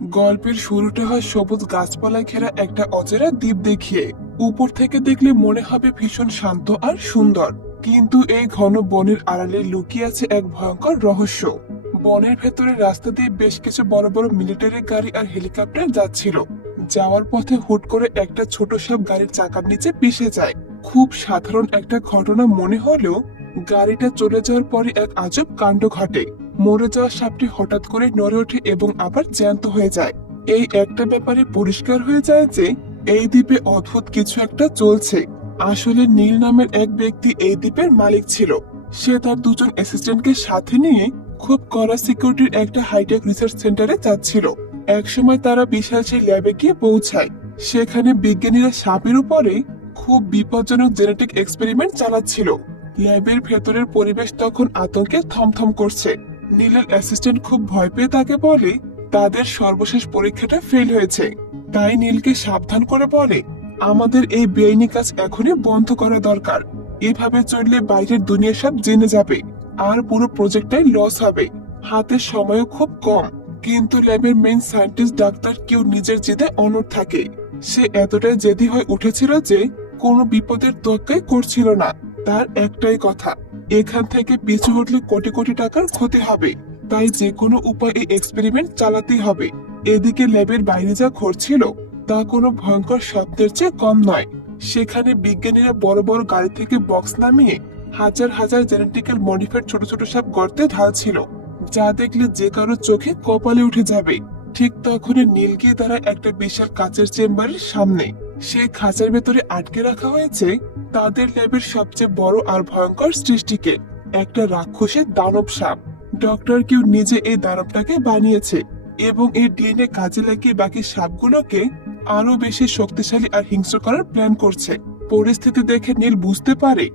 গল্পের শুরুটা হয় সবুজ গাছপালায় ঘেরা একটা অচেনা দ্বীপ দেখিয়ে। উপর থেকে দেখলে মনে হবে ভীষণ শান্ত আর সুন্দর, কিন্তু এই ঘন বনের আড়ালে লুকিয়ে আছে এক ভয়ঙ্কর রহস্য। বনের ভেতরে রাস্তা দিয়ে বেশ কিছু বড় বড় মিলিটারি গাড়ি আর হেলিকপ্টার যাচ্ছিল। যাওয়ার পথে হুট করে একটা ছোট সাপ গাড়ির চাকার নিচে পিষে যায়। খুব সাধারণ একটা ঘটনা মনে হলেও গাড়িটা চলে যাওয়ার পরে এক আজব কাণ্ড ঘটে। মরে যাওয়া সাপটি হঠাৎ করে নড়ে ওঠে এবং আবার জ্যান্ত হয়ে যায়। এই একটা ব্যাপারে পরিষ্কার হয়ে যায় যে এই দ্বীপে অদ্ভুত কিছু একটা চলছে। আসলে নীল নামের এক ব্যক্তি এই দ্বীপের মালিক ছিল। সে তার দুজন অ্যাসিস্ট্যান্টকে সাথে নিয়ে খুব কড়া সিকিউরিটির একটা হাইটেক রিসার্চ সেন্টারে যাচ্ছিল। একসময় তারা বিশাল সেই ল্যাবে গিয়ে পৌঁছায়। সেখানে বিজ্ঞানীরা সাপের উপরে খুব বিপজ্জনক জেনেটিক এক্সপেরিমেন্ট চালাচ্ছিল। ল্যাবের ভেতরের পরিবেশ তখন আতঙ্কে থমথম করছে। নীলের অ্যাসিস্ট্যান্ট খুব ভয় পেয়ে তাকে বলে তাদের সর্বশেষ পরীক্ষাটা ফেল হয়েছে। তাই নীলকে সাবধান করে বলে, আমাদের এই বেআইনি কাজ এখনই বন্ধ করা দরকার। এভাবে চললে বাইরের দুনিয়া সব জেনে যাবে আর পুরো প্রজেক্টটাই লস হবে। হাতে সময়ও খুব কম। কিন্তু ল্যাবের মেইন সায়েন্টিস্ট ডাক্তার কেউ নিজের জেদে অনড় থাকে। সে এতটাই জেদি হয়ে উঠেছিল যে কোনো বিপদের তোয়াক্কাই করছিল না। তার একটাই কথা, এখান থেকে পিছু হটলে কোটি কোটি টাকার ক্ষতি হবে। তাই যে কোনো উপায়ে এই এক্সপেরিমেন্ট চালাতেই হবে। এদিকে ল্যাবের বাইরে যা ঘটছিল তা কোনো ভয়ঙ্কর স্বপ্নের চেয়ে কম নয়। সেখানে বিজ্ঞানীরা বড় বড় গাড়ি থেকে বক্স নামিয়ে হাজার হাজার জেনেটিক্যাল মডিফাইড ছোট ছোট সব গর্তে ঢালছিল, যা দেখলে যে কারো চোখে কপালে উঠে যাবে। ঠিক তখনই নীল গিয়ে তারা একটা বিশাল কাচের চেম্বারের সামনে। সেই খাঁচার ভেতরে আটকে রাখা হয়েছে তাদের ল্যাবের সবচেয়ে বড় আর ভয়ঙ্কর সৃষ্টিকে, একটা রাক্ষসের দানব সাপ। ডক্টর কিউ নিজে এই দানবটাকে বানিয়েছে এবং এই ডিএনএ কাজে লাগিয়ে বাকি সাপগুলোকে আরো বেশি শক্তিশালী আর হিংস্র করার প্ল্যান করছে। পরিস্থিতি দেখে নীল বুঝতে পারে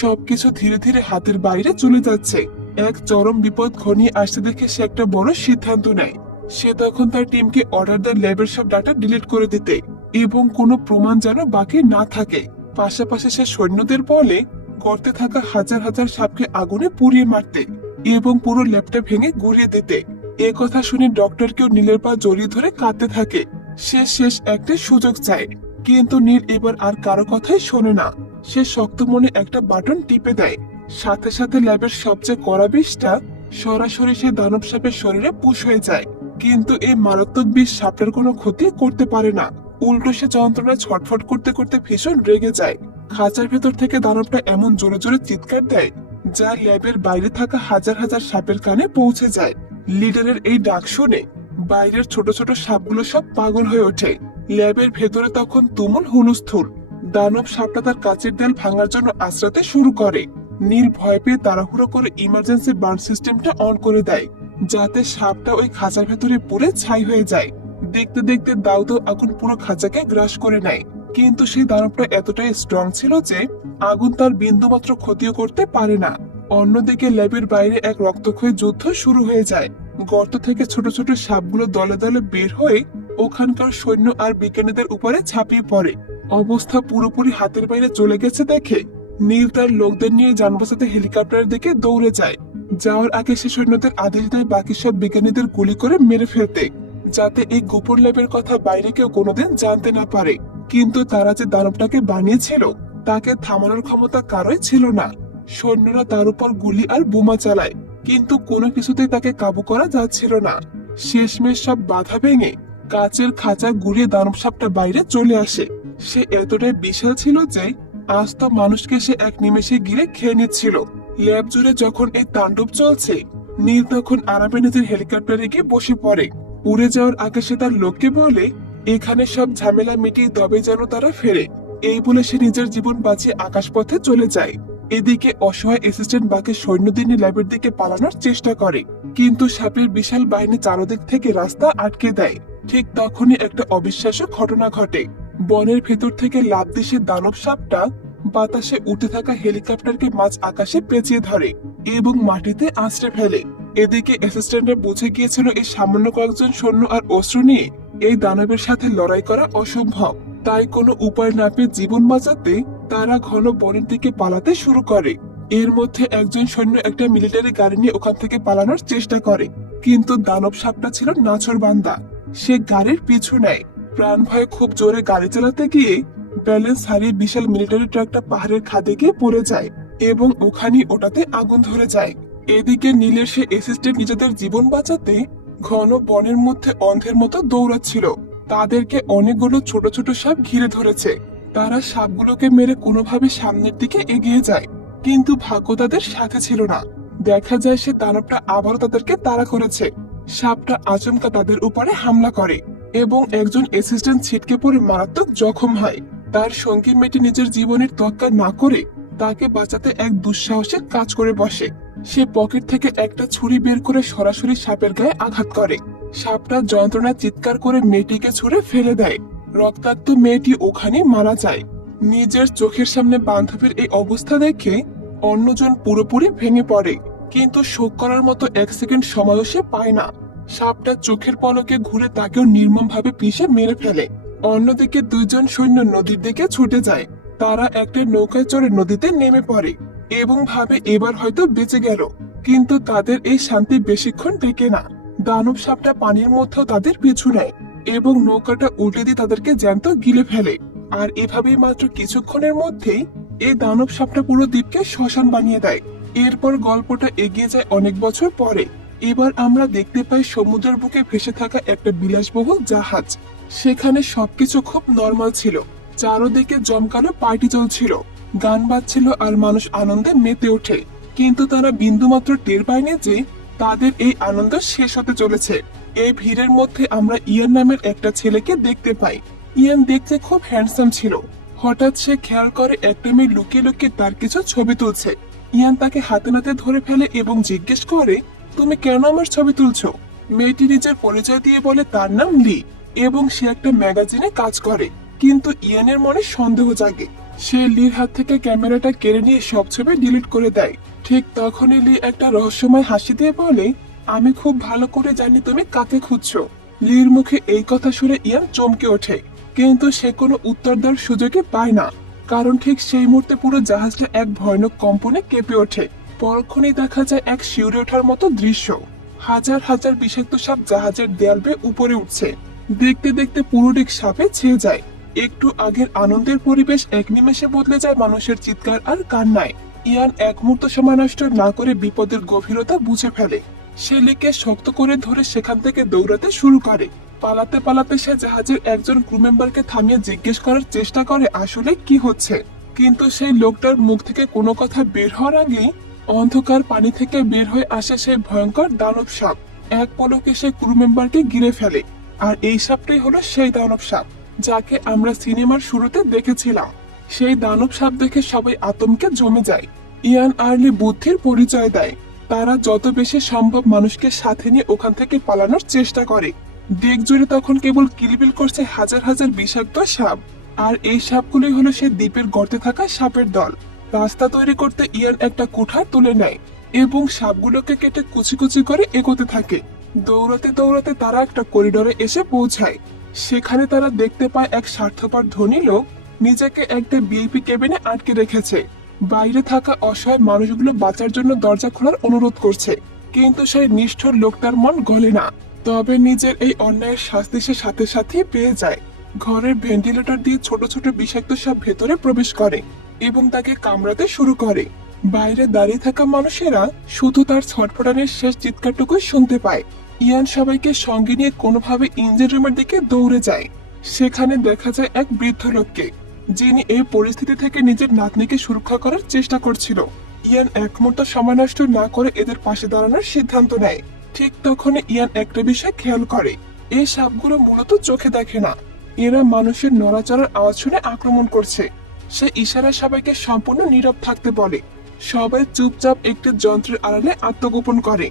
সবকিছু ধীরে ধীরে হাতের বাইরে চলে যাচ্ছে। এক চরম বিপদ ঘনিয়ে আসতে দেখে সে একটা বড় সিদ্ধান্ত নেয়। সে তখন তার টিমকে অর্ডার দেয় ল্যাবের সব ডাটা ডিলিট করে দিতে এবং কোনো প্রমাণ যেন বাকি না থাকে। পাশাপাশি সে সৈন্যদের বলে গর্তে থাকা হাজার হাজার সাপকে আগুনে পুড়িয়ে মারতে এবং পুরো ল্যাবটা ভেঙে গুড়িয়ে দিতে। এ কথা শুনে ডক্টর কেউ নীলের পা জড়িয়ে ধরে কাঁদতে থাকে। সে শেষ একটা সুযোগ চায়, কিন্তু নীল এবার আর কারো কথাই শোনে না। সে শক্ত মনে একটা বাটন টিপে দেয়। সাথে সাথে ল্যাবের সবচেয়ে কড়া বিষটা সরাসরি সে দানব সাপের শরীরে পুশ হয়ে যায়। কিন্তু এই মারাত্মক বিষ সাপটার কোনো ক্ষতি করতে পারে না। উল্টো সে যন্ত্রণায় ছটফট করতে করতে ভীষণ রেগে যায়। খাঁচার ভেতর থেকে দানবটা এমন জোরে জোরে চিৎকার দেয় যা ল্যাবের বাইরে থাকা হাজার হাজার সাপের কানে পৌঁছে যায়। লিডারের এই ডাক শুনে বাইরের ছোট ছোট সাপগুলো সব পাগল হয়ে ওঠে। ল্যাবের ভেতরে তখন তুমুল হুলস্থুল। দানব সাপটা তার কাচের দেয়াল ভাঙার জন্য আঁচড়াতে শুরু করে। নীল ভয় পেয়ে তাড়াহুড়ো করে ইমার্জেন্সি বার্ন সিস্টেমটা অন করে দেয়, যাতে সাপটা ওই খাঁচার ভেতরে পুড়ে ছাই হয়ে যায়। দেখতে দেখতে দাউ দাউ আগুন পুরো খাঁচাকে গ্রাস করে নেয়। কিন্তু সেই দানবটা এতটাই স্ট্রং ছিল যে আগুন তার বিন্দুমাত্র ক্ষতিও করতে পারে না। অন্যদিকে ল্যাবের বাইরে এক রক্তক্ষয়ী যুদ্ধ শুরু হয়ে যায়। গর্ত থেকে ছোট ছোট সাপগুলো দলে দলে বের হয়ে ওখানকার সৈন্য আর বিজ্ঞানীদের উপরে ঝাঁপিয়ে পড়ে। অবস্থা পুরোপুরি হাতের বাইরে চলে গেছে দেখে নীল তার লোকদের নিয়ে যান বাঁচাতে হেলিকপ্টারের দিকে দৌড়ে যায়। যাওয়ার আগে সে সৈন্যদের আদেশ দেয় বাকি সব বিজ্ঞানীদের গুলি করে মেরে ফেলতে, যাতে এই গোপন ল্যাবের কথা বাইরে কেউ কোনোদিন জানতে না পারে। কিন্তু তারা যে দানবটাকে বানিয়েছিল তাকে থামানোর ক্ষমতা কারোই ছিল না। সৈন্যরা তার উপর গুলি আর বোমা চালায়, কিন্তু কোনো কিছুতেই তাকে কাবু করা যাচ্ছিল না। শেষমেশ সব বাধা ভেঙে কাচের খাঁচা গুড়িয়ে দানব সাপটা বাইরে চলে আসে। সে এতটাই বিশাল ছিল যে আস্ত মানুষকে সে এক নিমেষে গিলে খেয়ে নিচ্ছিল। ল্যাব জুড়ে যখন এই তাণ্ডব চলছে, নীল তখন আরামে নিজের হেলিকপ্টারে গিয়ে বসে পড়ে। উড়ে যাওয়ার আগে সে তার লোককে বলে এখানে সব ঝামেলা মিটিয়ে তবে যেন তারা ফেরে। এই বলে সে নিজের জীবন বাঁচিয়ে আকাশপথে চলে যায়। এদিকে অসহায় অ্যাসিস্ট্যান্ট বাকি সৈন্যদের নিয়ে ল্যাবের দিকে পালানোর চেষ্টা করে, কিন্তু সাপের বিশাল বাহিনী চারদিক থেকে রাস্তা আটকে দেয়। ঠিক তখনই একটা অবিশ্বাস্য ঘটনা ঘটে। বনের ভেতর থেকে লাফ দিয়ে সে দানব সাপটা বাতাসে উঠে থাকা হেলিকপ্টারকে মাঝ আকাশে পেঁচিয়ে ধরে এবং মাটিতে আছড়ে ফেলে। এদিকে অ্যাসিস্ট্যান্টরা বুঝে গিয়েছিল এই সামান্য কয়েকজন সৈন্য আর অস্ত্র নিয়ে এই দানবের সাথে লড়াই করা অসম্ভব। তাই কোনো উপায় না পেয়ে জীবন বাঁচাতে তারা ঘন বনের দিকে পালাতে শুরু করে। এর মধ্যে একজন সৈন্য একটা মিলিটারি গাড়ি নিয়ে ওখান থেকে পালানোর চেষ্টা করে, কিন্তু দানব সাপটা ছিল নাছোড়বান্দা। সে গাড়ির পিছু নেয়। প্রাণ ভয়ে খুব জোরে গাড়ি চালাতে গিয়ে ব্যালেন্স হারিয়ে বিশাল মিলিটারি ট্রাকটা পাহাড়ের খাদে গিয়ে পড়ে যায় এবং ওখানেই ওটাতে আগুন ধরে যায়। এদিকে নীলের সে অ্যাসিস্ট্যান্ট নিজেদের জীবন বাঁচাতে ঘন বনের মধ্যে অন্ধের মতো দৌড়াচ্ছিল। তাদেরকে অনেকগুলো ছোট ছোট সাপ ঘিরে ধরেছে। তারা সাপগুলোকে মেরে কোনোভাবে সামনের দিকে এগিয়ে যায়, কিন্তু ভাগ্য তাদের সাথে ছিল না। দেখা যায় সে দানবটা আবারও তাদেরকে তাড়া করেছে। সাপটা আচমকা তাদের উপরে হামলা করে এবং একজন অ্যাসিস্ট্যান্ট ছিটকে পড়ে মারাত্মক জখম হয়। তার সঙ্গী মেয়েটি নিজের জীবনের তোয়াক্কা না করে তাকে বাঁচাতে এক দুঃসাহসিক কাজ করে বসে। সে পকেট থেকে একটা ছুরি বের করে সরাসরি সাপের গায়ে আঘাত করে। সাপটা যন্ত্রণায় চিৎকার করে মেয়েটিকে ছুঁড়ে ফেলে দেয়। রক্তাক্ত মেয়েটি ওখানে মারা যায়। নিজের চোখের সামনে বান্ধবীর এই অবস্থা দেখে অন্যজন পুরোপুরি ভেঙে পড়ে, কিন্তু শোক করার মতো এক সেকেন্ড সময়ও সে পায় না। সাপটা চোখের পলকে ঘুরে তাকেও নির্মমভাবে পিষে মেরে ফেলে। অন্যদিকে দুইজন সৈন্য নদীর দিকে ছুটে যায়। তারা একটা নৌকায় চড়ে নদীতে নেমে পড়ে এবং ভাবে এবার হয়তো বেঁচে গেল, কিন্তু তাদের এই শান্তি বেশিক্ষণ টেকে না। দানব সাপটা পানির মধ্যেও তাদের পিছু নেয় এবং নৌকাটা উল্টে দিয়ে তাদেরকে জ্যান্ত গিলে ফেলে। আর এভাবেই মাত্র কিছুক্ষণের মধ্যেই এই দানব সাপটা পুরো দ্বীপকে শ্মশান বানিয়ে দেয়। এরপর গল্পটা এগিয়ে যায় অনেক বছর পরে। এবার আমরা দেখতে পাই সমুদ্রের বুকে ভেসে থাকা একটা বিলাসবহুল জাহাজ। সেখানে সবকিছু খুব নরমাল ছিল। চারদিকে জমকালো পার্টি চলছিল, গান বাজছিল আর মানুষ আনন্দে মেতে ওঠে। কিন্তু তারা বিন্দুমাত্র টের পায়নি যে তাদের এই আনন্দ শেষ হতে চলেছে। এই ভিড়ের মধ্যে আমরা ইয়ান নামের একটা ছেলেকে দেখতে পাই। ইয়ান দেখতে খুব হ্যান্ডসাম ছিল। হঠাৎ সে খেয়াল করে একটা মেয়ে লুকিয়ে লুকিয়ে তার কিছু ছবি তুলছে। ইয়ান তাকে হাতে নাতে ধরে ফেলে এবং জিজ্ঞেস করে, তুমি কেন আমার ছবি তুলছো? মেয়েটি নিজের পরিচয় দিয়ে বলে তার নাম লি এবং সে একটা ম্যাগাজিনে কাজ করে। কিন্তু ইয়ানের মনে সন্দেহ জাগে। সে লির হাত থেকে ক্যামেরাটা কেড়ে নিয়ে সব ছবি ডিলিট করে দেয়। ঠিক তখনই লি একটা রহস্যময় হাসি দিয়ে বলে, আমি খুব ভালো করে জানি তুমি কাকে খুঁজছো। লির মুখে এই কথা শুনে ইয়ান চমকে ওঠে, কিন্তু সে কোনো উত্তর দেওয়ার সুযোগই পায় না, কারণ ঠিক সেই মুহূর্তে পুরো জাহাজটা এক ভয়ানক কম্পনে কেঁপে ওঠে। পরক্ষণেই দেখা যায় এক শিউরে ওঠার মতো দৃশ্য। হাজার হাজার বিষাক্ত সাপ জাহাজের দেয়াল বেয়ে উপরে উঠছে। দেখতে দেখতে পুরো দিক সাপে ছেয়ে যায়। একটু আগের আনন্দের পরিবেশ এক নিমেষে বদলে যায় মানুষের চিৎকার আর কান্নায়। ইয়ান এক মুহূর্ত সময় নষ্ট না করে বিপদের গভীরতা বুঝে ফেলে। সে লিকে শক্ত করে ধরে সেখান থেকে দৌড়াতে শুরু করে। পালাতে পালাতে সে জাহাজের একজন ক্রু মেম্বারকে থামিয়ে জিজ্ঞেস করার চেষ্টা করে আসলে কি হচ্ছে, কিন্তু সেই লোকটার মুখ থেকে কোনো কথা বের হওয়ার আগেই অন্ধকার পানি থেকে বের হয়ে আসে সেই ভয়ঙ্কর দানব সাপ। এক পলকে সে ক্রু মেম্বারকে ঘিরে ফেলে। আর এই সাপটাই হলো সেই দানব সাপ যাকে আমরা সিনেমার শুরুতে দেখেছিলাম। সেই দানব সাপ দেখে সবাই আতঙ্কে জমে যায়। ইয়ান আর লি বুদ্ধির পরিচয় দেয়। তারা যত বেশি সম্ভব মানুষকে সাথে নিয়ে ওখান থেকে পালানোর চেষ্টা করে। দিক জুড়ে তখন কেবল কিলবিল করছে হাজার হাজার বিষাক্ত সাপ। আর এই সাপগুলি হলো সেই দ্বীপের গর্তে থাকা সাপের দল। রাস্তা তৈরি করতে ইয়ান একটা কুঠার তুলে নেয় এবং সাপগুলোকে কেটে কুচি কুচি করে এগোতে থাকে। দৌড়াতে দৌড়াতে তারা একটা করিডোরে এসে পৌঁছায়। সেখানে তারা দেখতে পায় এক স্বার্থপর ধনী লোক নিজেকে একটা ভিআইপি কেবিনে আটকে রেখেছে। বাইরে থাকা অসহায় মানুষগুলো বাঁচার জন্য দরজা খোলার অনুরোধ করছে, কিন্তু সেই নিষ্ঠুর লোকটার মন গলে না। তবে নিজের এই অন্যায়ের শাস্তি সে সাথে সাথে পেয়ে যায়। ঘরের ভেন্টিলেটর দিয়ে ছোট ছোট বিষাক্ত সাপ ভেতরে প্রবেশ করে এবং তাকে কামড়াতে শুরু করে। বাইরে দাঁড়িয়ে থাকা মানুষেরা শুধু তার ছটফটানের শেষ চিৎকারটুকুই শুনতে পায়। ইয়ান সবাইকে সঙ্গে নিয়ে কোনোভাবে ইঞ্জিন রুমের দিকে দৌড়ে যায়। সেখানে দেখা যায় এক বৃদ্ধ লোককে, যিনি এই পরিস্থিতি থেকে নিজের নাতনিকে সুরক্ষা করার চেষ্টা করছিল। ইয়ান এক মুহূর্ত সময় নষ্ট না করে এদের পাশে দাঁড়ানোর সিদ্ধান্ত নেয়। ঠিক তখনই ইয়ান একটা বিষয় খেয়াল করে, এই সাপগুলো মূলত চোখে দেখে না। এরা মানুষের নড়াচড়ার আওয়াজ শুনে আক্রমণ করছে। সে ইশারায় সবাইকে সম্পূর্ণ নীরব থাকতে বলে। সবাই চুপচাপ একটি যন্ত্রের আড়ালে আত্মগোপন করে,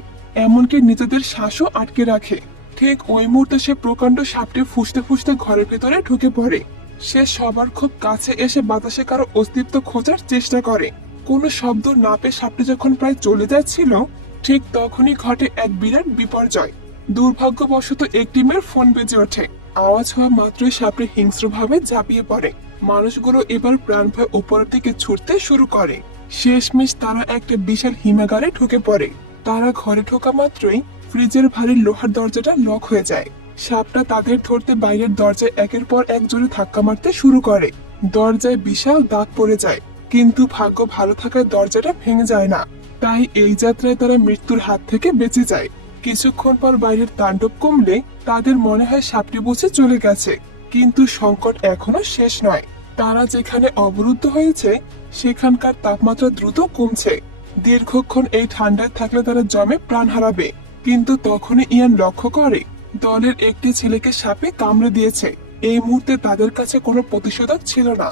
এমনকি নিজেদের শ্বাসও আটকে রাখে। ঠিক ওই মুহূর্তে সে প্রকাণ্ড সাপটি ফুঁসতে ফুঁসতে ঘরের ভেতরে ঢুকে পড়ে। সে সবার খুব কাছে এসে বাতাসে কারো অস্তিত্ব খোঁজার চেষ্টা করে। কোনো শব্দ না পেয়ে সাপটি যখন প্রায় চলে যাচ্ছিল, ঠিক তখনই ঘটে এক বিরাট বিপর্যয়। দুর্ভাগ্যবশত একটি মেয়ের ফোন বেজে ওঠে। আওয়াজ হওয়া মাত্রই সাপটি হিংস্রভাবে ঝাঁপিয়ে পড়ে। মানুষগুলো এবার প্রাণ ভয়ে উপরের দিকে ছুটতে শুরু করে। শেষমেশ তারা একটা বিশাল হিমাগারে ঢুকে পড়ে। তারা ঘরে ঢোকা মাত্রই ফ্রিজের ভারী লোহার দরজাটা লক হয়ে যায়। সাপটা তাদের ধরতে বাইরের দরজায় একের পর এক জোরে ধাক্কা মারতে শুরু করে। দরজায় বিশাল দাগ পড়ে যায়, কিন্তু ভাগ্য ভালো থাকায় দরজাটা ভেঙে যায় না। তাই এই যাত্রায় তারা মৃত্যুর হাত থেকে বেঁচে যায়। কিছুক্ষণ পর বাইরের তাণ্ডব কমলে তাদের মনে হয় সাপটি বুঝে চলে গেছে, কিন্তু সংকট এখনো শেষ নয়। তারা যেখানে অবরুদ্ধ হয়েছে সেখানকার তাপমাত্রা দ্রুত কমছে। দীর্ঘক্ষণ এই ঠান্ডায় থাকলে তারা জমে প্রাণ হারাবে। কিন্তু তখনই ইয়ান লক্ষ্য করে দলের একটি ছেলেকে সাপে কামড়ে দিয়েছে। এই মুহূর্তে তাদের কাছে কোনো প্রতিষেধক ছিল না,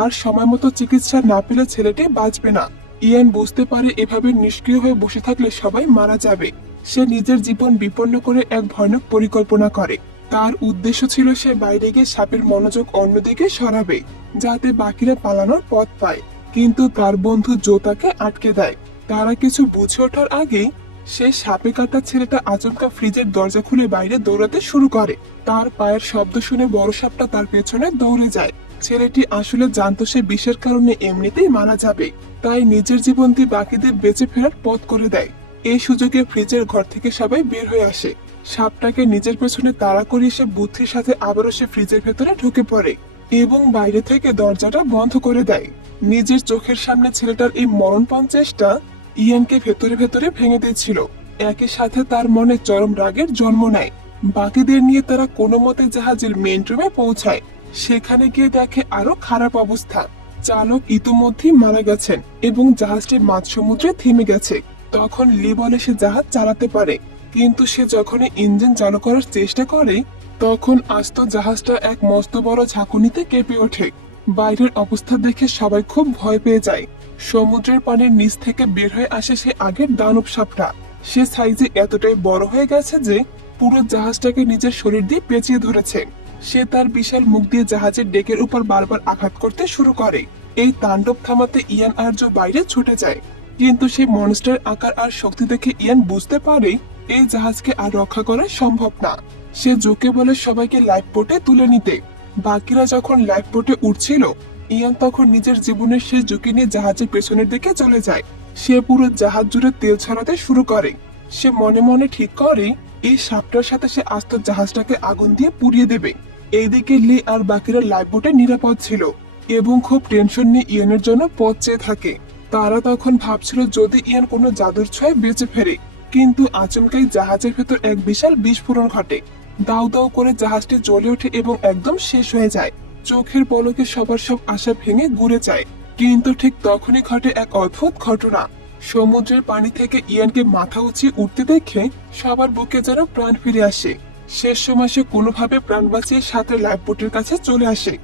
আর সময় মতো চিকিৎসা না পেলে ছেলেটি বাঁচবে না। ইয়ান বুঝতে পারে এভাবে নিষ্ক্রিয় হয়ে বসে থাকলে সবাই মারা যাবে। সে নিজের জীবন বিপন্ন করে এক ভয়ানক পরিকল্পনা করে। তার উদ্দেশ্য ছিল সে বাইরে গিয়ে সাপের মনোযোগ অন্যদিকে সরাবে, যাতে বাকিরা পালানোর পথ পায়। কিন্তু তার বন্ধু জো তাকে আটকে দেয়। তারা কিছু বুঝে ওঠার আগেই সে সাপে কাটা ছেলেটা আচমকা ফ্রিজের দরজা খুলে বাইরে দৌড়াতে শুরু করে। তার পায়ের শব্দ শুনে বড় সাপটা তার পেছনে দৌড়ে যায়। ছেলেটি আসলে জানতো সে বিষের কারণে এমনিতেই মারা যাবে, তাই নিজের জীবন দিয়ে বাকিদের বেঁচে ফেরার পথ করে দেয়। এই সুযোগে ফ্রিজের ঘর থেকে সবাই বের হয়ে আসে। সাপটাকে নিজের পেছনে তাড়া করিয়ে সে বুদ্ধির সাথে আবারও সে ফ্রিজের ভেতরে ঢুকে পড়ে এবং বাইরে থেকে দরজাটা বন্ধ করে দেয়। নিজের চোখের সামনে ছেলেটার এই মরণপণ চেষ্টা ইয়ানকে ভেতরে ভেতরে ভেঙে দিয়েছিল। একই সাথে তার মনে চরম রাগের জন্ম নেয়। বাকিদের নিয়ে তারা কোনো মতে জাহাজের মেইন রুমে পৌঁছায়। সেখানে গিয়ে দেখে আরো খারাপ অবস্থা। চালক ইতিমধ্যেই মারা গেছেন এবং জাহাজটি মাঝ সমুদ্রে থেমে গেছে। তখন লি বলে সে জাহাজ চালাতে পারে, কিন্তু সে যখনই ইঞ্জিন চালু করার চেষ্টা করে তখন আস্ত জাহাজটা এক মস্ত বড় ঝাঁকুনিতে কেঁপে ওঠে। বাইরের অবস্থা দেখে সবাই খুব ভয় পেয়ে যায়। সমুদ্রের পানির নিচ থেকে বের হয়ে আসে সে আগের দানব সাপটা। সে সাইজে এতটাই বড় হয়ে গেছে যে পুরো জাহাজটাকে নিজের শরীর দিয়ে পেঁচিয়ে ধরেছে। সে তার বিশাল মুখ দিয়ে জাহাজের ডেকের উপর বারবার আঘাত করতে শুরু করে। এই তাণ্ডব থামাতে ইয়ান আর জো বাইরে ছুটে যায়, কিন্তু সেই মনস্টার আকার আর শক্তি দেখে ইয়ান বুঝতে পারে এই জাহাজকে আর রক্ষা করা সম্ভব না। সে জোকে বলে সবাইকে লাইফ বোটে তুলে নিতে। বাকিরা যখন লাইফ বোটে উঠছিল ইয়ান তখন নিজের জীবনের শেষ ঝুঁকি নিয়ে জাহাজের পেছনের দিকে চলে যায়। সে পুরো জাহাজ জুড়ে তেল ছড়াতে শুরু করে। সে মনে মনে ঠিক করে এই সাপটার সাথে সে আস্ত জাহাজটাকে আগুন দিয়ে পুড়িয়ে দেবে। এইদিকে লি আর বাকিরা লাইফ বোটে নিরাপদ ছিল এবং খুব টেনশন নিয়ে ইয়ানের জন্য পথ চেয়ে থাকে। তারা তখন ভাবছিল যদি ইয়ান কোনো জাদুর ছোঁয়ায় বেঁচে ফেরে, কিন্তু আচমকাই জাহাজের ভেতর এক বিশাল বিস্ফোরণ ঘটে। দাউ দাউ করে জাহাজটি জ্বলে ওঠে এবং একদম শেষ হয়ে যায়। চোখের পলকে সবার সব আশা ভেঙে ঘুরে যায়। কিন্তু ঠিক তখনই ঘটে এক অদ্ভুত ঘটনা। সমুদ্রের পানি থেকে ইয়ানকে মাথা উঁচিয়ে উঠতে দেখে সবার বুকে যেন প্রাণ ফিরে আসে। শেষ সময় সে কোনোভাবে প্রাণ বাঁচিয়ে সাথে লাইফ বোটের কাছে চলে আসে।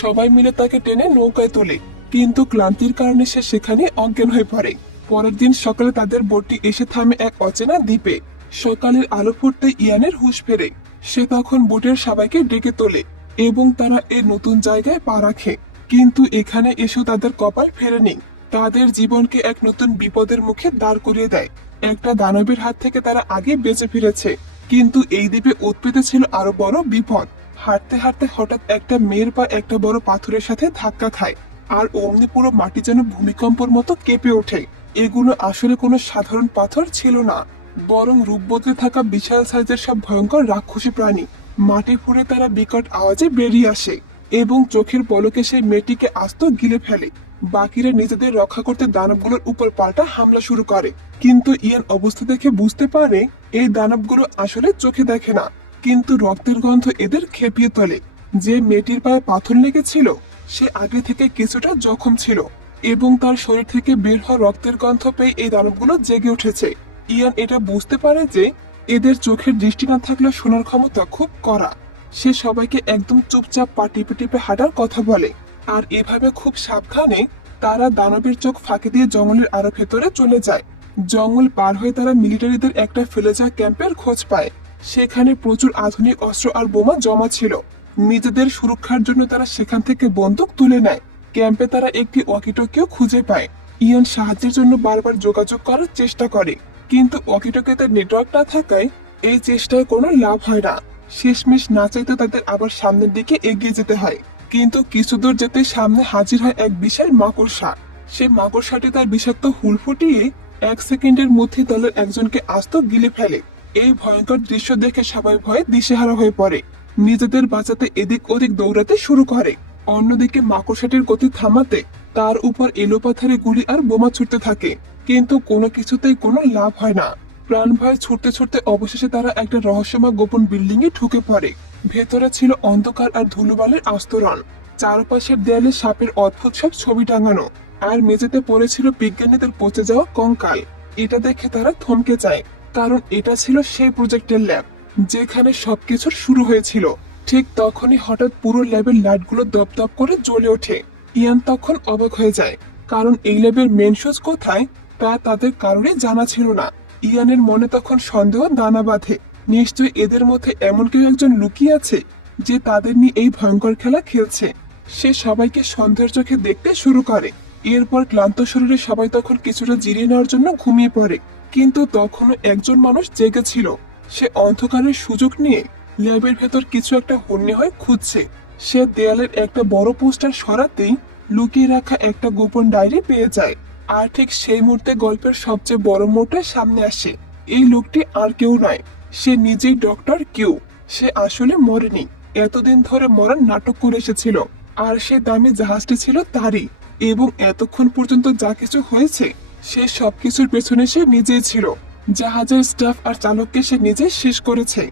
সবাই মিলে তাকে টেনে নৌকায় তোলে, কিন্তু ক্লান্তির কারণে সে সেখানে অজ্ঞান হয়ে পড়ে। পরের দিন সকালে তাদের বোটটি এসে থামে এক অচেনা দ্বীপে। সকালের আলো ফুটতে ইয়ানের হুঁশ ফেরে। সে তখন বোটের সবাইকে ডেকে তোলে এবং তারা এই নতুন জায়গায় পা রাখে। কিন্তু এখানে এসেও তাদের কপাল ফেরেনি। তাদের জীবনকে এক নতুন বিপদের মুখে দাঁড় করিয়ে দেয়। একটা দানবের হাত থেকে তারা আগে বেঁচে ফিরেছে, কিন্তু এই দ্বীপে উৎপেতে ছিল আরো বড় বিপদ। হাঁটতে হাঁটতে হঠাৎ একটা মেয়ের পা একটা বড় পাথরের সাথে ধাক্কা খায়, আর অমনি পুরো মাটি যেন ভূমিকম্পের মতো কেঁপে ওঠে। এগুলো আসলে কোনো সাধারণ পাথর ছিল না, বরং রূপ বদলে থাকা বিশাল সাইজের সব ভয়ঙ্কর রাক্ষসী প্রাণী। মাটি ফুঁড়ে তারা বিকট আওয়াজে বেরিয়ে আসে এবং চোখের পলকে সেই মেয়েটিকে আস্ত গিলে ফেলে। বাকিরা নিজেদের রক্ষা করতে দানবগুলোর উপর পাল্টা হামলা শুরু করে, কিন্তু ইয়ান অবস্থা দেখে বুঝতে পারে এই দানবগুলো আসলে চোখে দেখে না, কিন্তু রক্তের গন্ধ এদের খেপিয়ে তোলে। যে মেয়েটির পায়ে পাথর লেগেছিল সে আগে থেকে কিছুটা জখম ছিল এবং তার শরীর থেকে বের হওয়া রক্তের গন্ধ পেয়ে এই দানবগুলো জেগে উঠেছে। ইয়ান এটা বুঝতে পারে যে এদের চোখের দৃষ্টি না থাকলে শোনার ক্ষমতা খুব কড়া। সে সবাইকে একদম চুপচাপ পা টিপে টিপে হাঁটার কথা বলে, আর এভাবে খুব সাবধানে তারা দানবের চোখ ফাঁকি দিয়ে জঙ্গলের আরো ভেতরে চলে যায়। জঙ্গল পার হয়ে তারা মিলিটারিদের একটা ফেলে যাওয়া ক্যাম্পের খোঁজ পায়। সেখানে প্রচুর আধুনিক অস্ত্র আর বোমা জমা ছিল। নিজেদের সুরক্ষার জন্য তারা সেখান থেকে বন্দুক তুলে নেয়। ক্যাম্পে তারা একটি ওয়াকিটকিও খুঁজে পায়। ইয়ান সাহায্যের জন্য বারবার যোগাযোগ করার চেষ্টা করে, কিন্তু ওয়াকিটকিতে নেটওয়ার্ক না থাকায় এই চেষ্টায় কোনো লাভ হয় না। শেষমেশ না চাইতে তাদের আবার সামনের দিকে এগিয়ে যেতে হয়, কিন্তু কিছু দূর যেতে সামনে হাজির হয় এক বিশাল মাকড়সা। সে মাকড়সাটি তার বিষাক্ত হুল ফুটিয়ে 1 সেকেন্ডের মধ্যে দলের একজনকে আস্ত গিলে ফেলে এই ভয়ঙ্কর দৃশ্য দেখে সবাই ভয়ে দিশেহারা হয়ে পড়ে, নিজেদের বাঁচাতে এদিক ওদিক দৌড়াতে শুরু করে। অন্যদিকে মাকড়সাটির গতি থামাতে তার উপর এলোপাথারি গুলি আর বোমা ছুটতে থাকে, কিন্তু কোনো কিছুতেই কোনো লাভ হয় না। প্রাণ ভয়ে ছুটতে ছুটতে অবশেষে তারা একটা রহস্যময় গোপন বিল্ডিং এ ঢুকে পড়ে। ভেতরে ছিল অন্ধকার আর ধুলোবালির আস্তরণ, চারপাশের দেয়ালে সাপের অদ্ভুত সব ছবি টাঙানো, আর মেঝেতে পড়েছিল বিজ্ঞানীদের পচে যাওয়া কঙ্কাল। এটা দেখে তারা থমকে যায়, কারণ এটা ছিল সেই প্রজেক্টের ল্যাব যেখানে সবকিছুর শুরু হয়েছিল। ঠিক তখনই হঠাৎ পুরো ল্যাবের লাইটগুলো দপদপ করে জ্বলে ওঠে। ইয়ান তখন অবাক হয়ে যায়, কারণ এই ল্যাবের মেন সুইচ কোথায় তা তাদের কারণে জানা ছিল না। ইয়ানের মনে তখন সন্দেহ দানা বাঁধে, নিশ্চয়ই এদের মধ্যে এমন কেউ একজন লুকিয়ে আছে যে তাদের নিয়ে এই ভয়ঙ্কর খেলা খেলছে। সে সবাইকে সন্দেহের চোখে দেখতে শুরু করে। এরপর ক্লান্ত শরীরে সবাই তখন কিছুটা জিরিয়ে নেওয়ার জন্য ঘুমিয়ে পড়ে, কিন্তু তখনও একজন মানুষ জেগেছিল। সে অন্ধকারের সুযোগ নিয়ে ল্যাবের ভেতর কিছু একটা হন্যে হয়ে খুঁজছে। সে দেয়ালের একটা বড় পোস্টার সরাতেই লুকিয়ে রাখা একটা গোপন ডায়েরি পেয়ে যায়। আর ঠিক সেই মুহূর্তে গল্পের সবচেয়ে বড় মোড়টা সামনে আসে। এই লোকটি আর কেউ নয়, সে নিজেই ডক্টর কিউ। সে আসলে মরেনি, এতদিন ধরে মরার নাটক করে এসেছিল, আর সে দামি জাহাজটি ছিল তারই। এবং এতক্ষণ পর্যন্ত যা কিছু হয়েছে সে সবকিছুর পেছনে সে নিজেই ছিল। জাহাজের স্টাফ আর চালককে সে নিজে শেষ করেছে,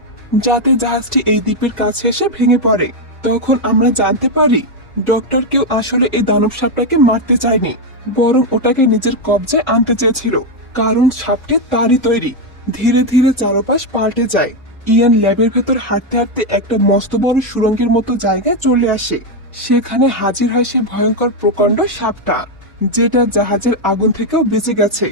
যাতে জাহাজটি এই দ্বীপের কাছে এসে ভেঙে পড়ে। তখন আমরা জানতে পারি ডক্টর কেউ আসলে এই দানব সাপটাকে মারতে চায়নি, বরং ওটাকে নিজের কবজায় আনতে চেয়েছিল, কারণ সাপটি তারই তৈরি। ধীরে ধীরে চারপাশ পাল্টে যায়। ইয়ান ল্যাবের ভেতর হাঁটতে হাঁটতে একটা মস্ত বড় সুড়ঙ্গের মতো জায়গায় চলে আসে। সেখানে হাজির হয় সে ভয়ঙ্কর প্রকাণ্ড সাপটা, যেটা জাহাজের আগুন থেকেও বেঁচে গেছে।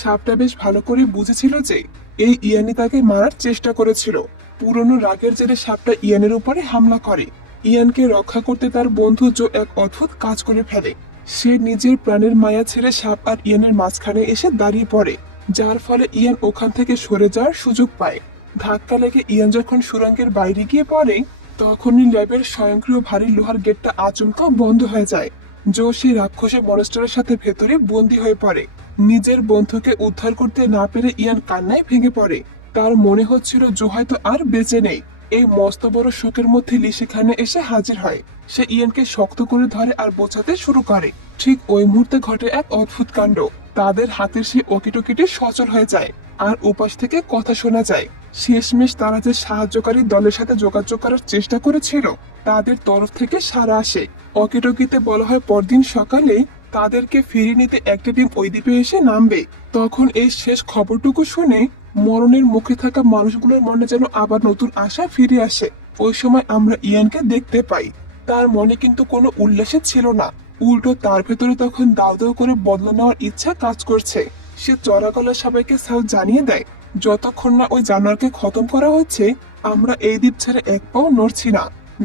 সাপটা বেশ ভালো করে বুঝেছিল যে এই ইয়ানি তাকে মারার চেষ্টা করেছিল। পুরনো রাগের জেরে সাপটা ইয়ানের উপরে হামলা করে। ইয়ানকে রক্ষা করতে তার বন্ধু জো এক অদ্ভুত কাজ করে ফেলে। সে নিজের প্রাণের মায়া ছেড়ে সাপ আর ইয়ানের মাঝখানে এসে দাঁড়িয়ে পড়ে, যার ফলে ইয়ান ওখান থেকে সরে যাওয়ার সুযোগ পায়। ধাক্কা লেগে ইয়ান যখন সুড়ঙ্গের বাইরে গিয়ে পড়ে, তখনই ল্যাবের স্বয়ংক্রিয় ভারী লোহার গেটটা আচমকা বন্ধ হয়ে যায়। জো সেই রাক্ষসী মনস্টারের সাথে ভেতরে বন্দী হয়ে পড়ে। নিজের বন্ধুকে উদ্ধার করতে না পেরে ইয়ান কান্নায় ভেঙে পড়ে। তার মনে হচ্ছিল জো হয়তো আর বেঁচে নেই। এই মস্ত বড় শোকের মধ্যে লি সেখানে এসে হাজির হয়। সে ইয়ানকে শক্ত করে ধরে আর বোঝাতে শুরু করে। ঠিক ওই মুহূর্তে ঘটে এক অদ্ভুত কাণ্ড। তাদের হাতের সেই ওকিটোকিটি সচল হয়ে যায়, আর উপাস থেকে কথা শোনা যায়। শেষমেশ তারা যে সাহায্যকারী দলের সাথে যোগাযোগ করার চেষ্টা করেছিল তাদের তরফ থেকে সাড়া আসে। ওকিটোকিতে বলা হয় পরদিন সকালে তাদেরকে ফিরিয়ে নিতে একটা টিম ওই দ্বীপে এসে নামবে। তখন এই শেষ খবরটুকু শুনে মরণের মুখে থাকা মানুষগুলোর মনে যেন আবার নতুন আশা ফিরে আসে। ওই সময় আমরা ইয়ানকে দেখতে পাই। তার মনে কিন্তু কোনো উল্লাসে ছিল না, উল্টো তার ভেতরে তখন দাও দাও করে বদলা নেওয়ার ইচ্ছা কাজ করছে। সে চড়া গলা সবাইকে সাউ জানিয়ে দেয়, যতক্ষণ না ওই জানোয়ারকে খতম করা হচ্ছে আমরা এই দ্বীপ ছেড়ে এক পাও নড়ছি না।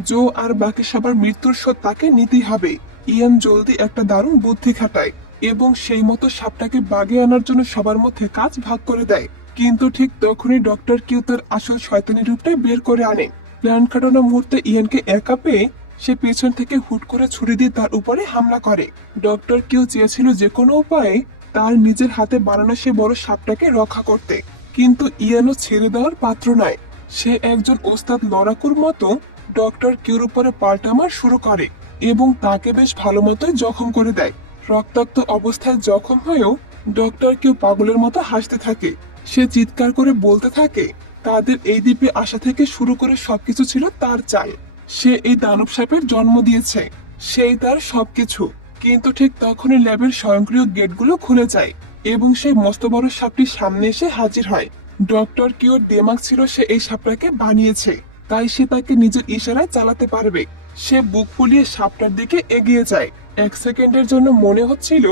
জো আর বাকি সবার মৃত্যুর শোধ তাকে নিতেই হবে। ইয়ান জলদি একটা দারুণ বুদ্ধি খাটায় এবং সেই মতো সাপটাকে বাগে আনার জন্য সবার মধ্যে কাজ ভাগ করে দেয়। কিন্তু ঠিক তখনই ডক্টর কিউ তার আসল শয়তানি রূপটা বের করে আনে। প্ল্যান কাটানো মুহূর্তে ইয়ানকে একা পেয়ে সে পেছন থেকে হুট করে ছুরি দিয়ে তার উপরে হামলা করে। ডক্টর কিউ চেয়েছিল যে কোনো উপায়ে তার নিজের হাতে বানানো সে বড় সাপটাকে রক্ষা করতে, কিন্তু ইয়ানও ছেড়ে দেওয়ার পাত্র নয়। সে একজন ওস্তাদ লড়াকুর মতো ডক্টর কিউর উপরে পাল্টামার শুরু করে এবং তাকে বেশ ভালো মতোই জখম করে দেয়। রক্তাক্ত অবস্থায় জখম হয়েও ডক্টর কিউ পাগলের মতো হাসতে থাকে। সে চিৎকার করে বলতে থাকে তাদের এই দ্বীপে আসা থেকে শুরু করে সবকিছু ছিল তার চাল। সে এই দানব সাপের জন্ম দিয়েছে, সেই তার সবকিছু। কিন্তু ঠিক তখনই ল্যাবের স্বয়ংক্রিয় গেটগুলো খুলে যায় এবং সেই মস্ত বড় সাপটি সামনে এসে হাজির হয়। ডক্টর কিউর দিমাগ ছিল সে এই সাপটাকে বানিয়েছে, তাই সে তাকে নিজের ইশারায় চালাতে পারবে। সে বুক ফুলিয়ে সাপটার দিকে এগিয়ে যায়। এক সেকেন্ডের জন্য মনে হচ্ছিল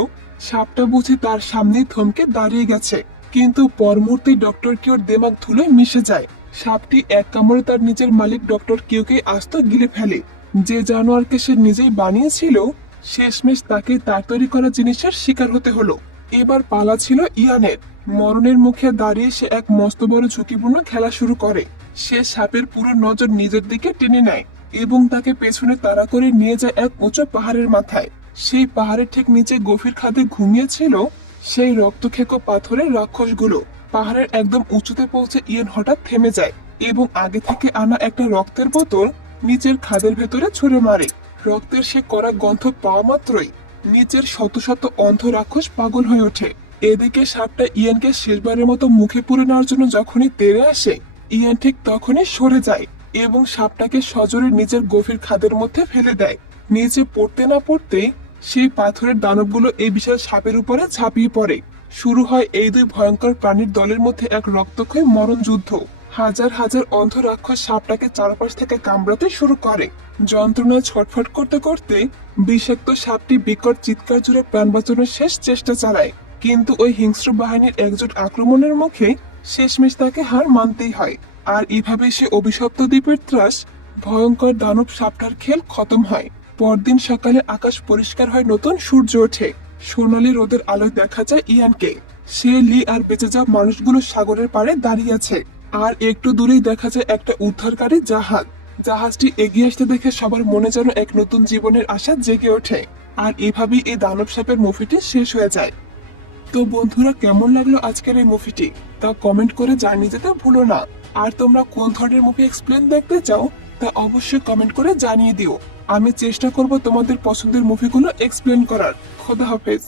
সাপটা বুঝি তার সামনেই থমকে দাঁড়িয়ে গেছে, কিন্তু পর মুহূর্তেই ডক্টর কিউর দিমাগ ধুলোয় মিশে যায়। সাপটি এক কামড়ে তার নিজের মালিক ডক্টর কিউকে আস্ত গিলে ফেলে। যে জানোয়ারকে সে নিজেই বানিয়েছিল শেষমেশ তাকে তার তৈরি করা জিনিসের শিকার হতে হলো। এবার পালা ছিল ইয়ানের। মরণের মুখে দাঁড়িয়ে সে এক মস্ত বড় ঝুঁকিপূর্ণ খেলা শুরু করে। সে সাপের পুরো নজর নিজের দিকে টেনে নেয় এবং তাকে পেছনে তাড়া করে নিয়ে যায় এক উঁচু পাহাড়ের মাথায়। সেই পাহাড়ের ঠিক নিচে গভীর খাদে ঘুমিয়েছিল সেই রক্তখেকো পাথরের রাক্ষসগুলো। পাহাড়ের একদম উঁচুতে পৌঁছে ইয়ান হঠাৎ থেমে যায় এবং আগে থেকে আনা একটা রক্তের বোতল নিচের খাদের ভেতরে ছুঁড়ে মারে। রক্তের সে কড়া গন্ধ পাওয়া মাত্রই নিচের শত শত অন্ধ রাক্ষস পাগল হয়ে ওঠে। এদিকে সাপটা ইয়ানকে শেষবারের মতো মুখে পুরে নেওয়ার জন্য যখনই তেড়ে আসে, ইয়ান ঠিক তখনই সরে যায় এবং সাপটাকে সজোরে নিজের গভীর খাদের মধ্যে ফেলে দেয়। নিচে পড়তে না পড়তেই সেই পাথরের দানবগুলো এই বিশাল সাপের উপরে ঝাঁপিয়ে পড়ে। শুরু হয় এই দুই ভয়ঙ্কর প্রাণীর দলের মধ্যে এক রক্তক্ষয়ী মরণ যুদ্ধ। হাজার হাজার অন্ধ রাক্ষস সাপটাকে চারপাশ থেকে কামড়াতে শুরু করে। যন্ত্রণায় ছটফট করতে করতে বিষাক্ত সাপটি বিকট চিৎকার জুড়ে প্রাণ বাঁচানোর শেষ চেষ্টা চালায়, কিন্তু ওই হিংস্র বাহিনীর একজোট আক্রমণের মুখে শেষমেশ তাকে হার মানতেই হয়। আর এভাবে সে অভিশপ্ত দ্বীপের ত্রাস ভয়ঙ্কর দানব সাপটার খেল খতম হয়। পরদিন সকালে আকাশ পরিষ্কার হয়, নতুন সূর্য ওঠে। সোনালী রোদের আলোয় দেখা যায় ইয়ানকে। সে, লি আর বেঁচে যাওয়া মানুষগুলো সাগরের পাড়ে দাঁড়িয়ে আছে। আর একটু দূরেই দেখা যায় একটা উদ্ধারকারী জাহাজ। জাহাজটি এগিয়ে আসতে দেখে সবার মনে যেন এক নতুন জীবনের আশা জেগে ওঠে। আর এভাবেই এই দানব সাপের মুভিটি শেষ হয়ে যায়। তো বন্ধুরা, কেমন লাগলো আজকের এই মুভিটি তা কমেন্ট করে জানিয়ে যেতে ভুলো না। আর তোমরা কোন ধরনের মুভি এক্সপ্লেন দেখতে চাও তা অবশ্যই কমেন্ট করে জানিয়ে দিও। আমি চেষ্টা করব তোমাদের পছন্দের মুভিগুলো এক্সপ্লেন করার। খোদা হাফেজ।